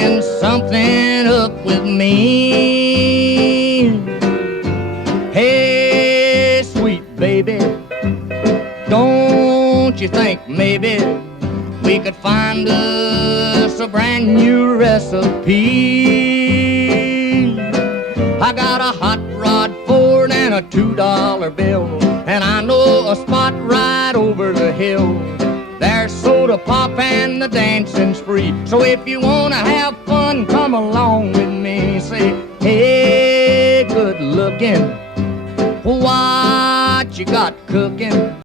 cooking something up with me. Hey, sweet baby, don't you think maybe we could find us a brand new recipe? I got a hot rod Ford and a $2 bill, and I know a spot right over the hill. There's soda pop and the dancing's free. So if you wanna have fun, come along with me. Say, hey, good looking, what you got cooking?